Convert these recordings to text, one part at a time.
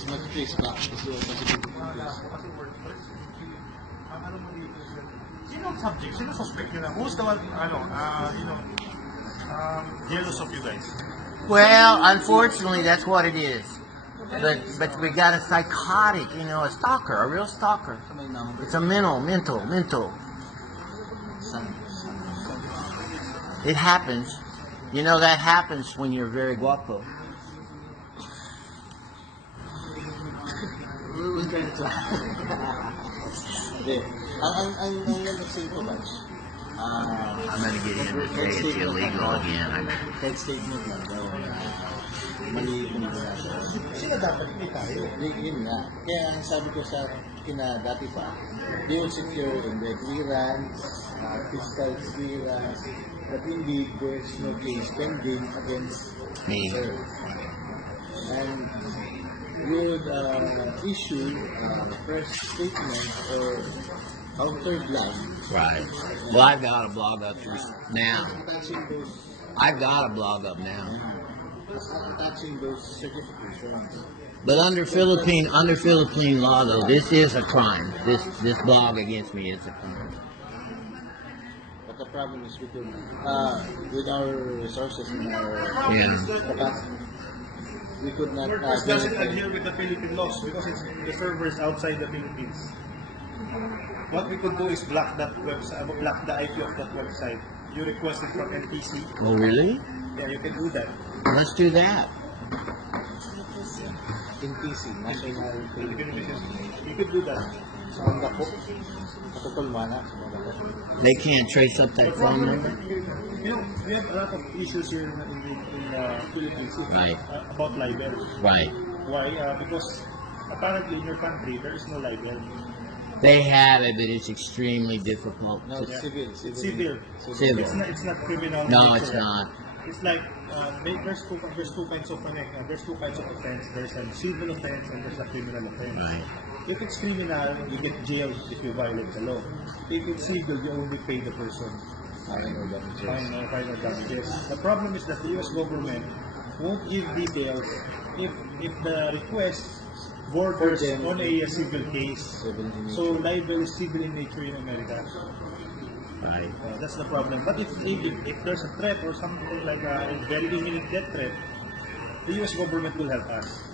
is mag-trace back kasi possibility to trace. Sino ang subject? Sino suspect nila? Who's the one, jealous of you guys? Well, unfortunately, that's what it is. But we got a psychotic, a stalker, a real stalker. It's a mental. It happens. That happens when you're very guapo. We'll try to Hindi. Ang nag-say ko ba? I'm gonna get in today. It's illegal again. Head statement lang daw. Mali yung ginagawa. Sino dapat tayo? Yun nga. Kaya ang sabi ko sa dati pa, they will secure in the clearance, fiscal clearance, but indeed there's no case pending against Me. her. And we would issue first statement or counter blog. Right. Well, I've got a blog up now. Attaching those, I've got a blog up now. attaching those certifications. But under Philippine law, though, this is a crime. This blog against me is a crime. But the problem is with our resources and our capacity, we could not WordPress doesn't adhere with the Philippine laws because it's the servers outside the Philippines. What we could do is block that website, block the IP of that website. You request it from NPC. Oh, really? Yeah, you can do that. Let's do that. in PC, National Philippines. You could do that. Sa mga po, katutulmana sa mga po. They can't trace up that phone number? We have a lot of issues here in the Philippines Right. About libel. Right. Why? Because apparently in your country there is no libel. They have it, but it's extremely difficult. No, it's civil. Civil. Civil. It's not criminal. No, nature. it's not. It's like there's two kinds of offense. There's a civil offense and there's a criminal offense. Right. If it's criminal, you get jailed if you violate the law. If it's civil, you only pay the person. Fine or damages. Fine or damages. The problem is that the U.S. government won't give details if the request borders on a civil case. Civil in nature. So libel is civil in nature in America. Right. That's the problem. But if there's a threat or something like a very imminent death threat, the U.S. government will help us.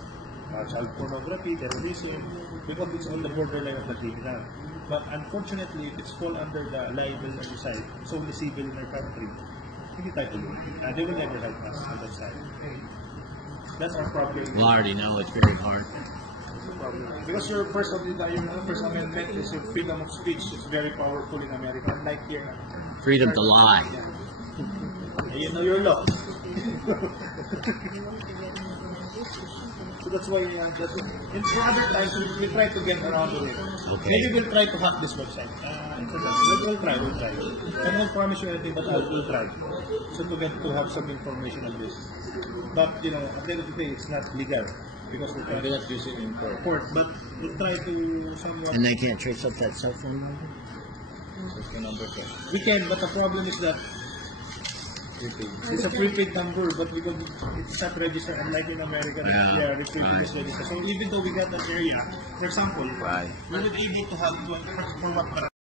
Child pornography, terrorism, because it's on the borderline of the criminal. But unfortunately, if it's fall under the libel side, it's only civil in our country. Hindi tayo tulungan. They will never help us on that side. That's our problem. Well, I already know it's very hard. Because your First Amendment is your freedom of speech. It's very powerful in America. Unlike here. Freedom to lie. You know your law. So that's why in other times we try to get around with it. Okay. Maybe we'll try to hack this website. We'll try. I won't promise you anything, but we'll try. So to have some information on this. But at the end of the day, it's not legal because we We cannot use it in court. but we'll try to somewhat. And they can't trace up that cell phone number? What's the number for? We can, but the problem is that it's a prepaid number, but it's not registered. Unlike in America, Yeah, prepaid right. is registered. So even though we got that area, for example, Right. we would able to have for what